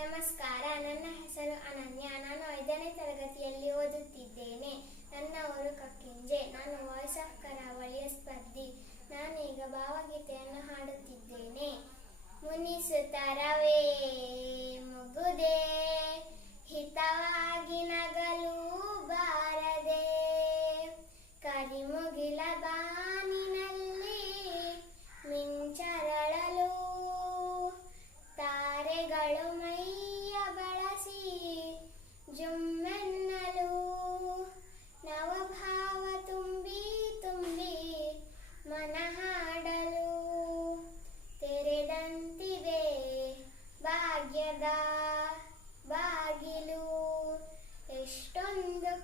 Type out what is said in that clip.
ನಮಸ್ಕಾರ. ನನ್ನ ಹೆಸರು ಅನನ್ಯ. ನಾನು 5ನೇ ತರಗತಿಯಲ್ಲಿ ಓದುತ್ತಿದ್ದೇನೆ. ನನ್ನ ಊರು ಕಕ್ಕಿಂಜೆ. ನಾನು ವಾಯ್ಸ್ ಆಫ್ ಕರಾವಳಿಯ ಸ್ಪರ್ಧಿ. ನಾನೀಗ ಭಾವಗೀತೆಯನ್ನು ಹಾಡುತ್ತಿದ್ದೇನೆ. ಮುನಿಸುತ್ತರವೇ ಮುಗುದೆ, ಹಿತವಾಗಿ ನಗಲು ಬಾರದೆ, ಕರಿಮುಗಿಲ ಬಾನಿನಲ್ಲಿ ಮಿಂಚರಳಲು, ತಾರೆಗಳು ಮೈಯ ಬಳಸಿ ಜುಮ್ಮೆನ್ನಲು, ನವಭಾವ ತುಂಬಿ ತುಂಬಿ ಮನ ಹಾಡಲು, ತೆರೆದಂತಿದೆ ಭಾಗ್ಯದ ಬಾಗಿಲು, ಎಷ್ಟೊಂದು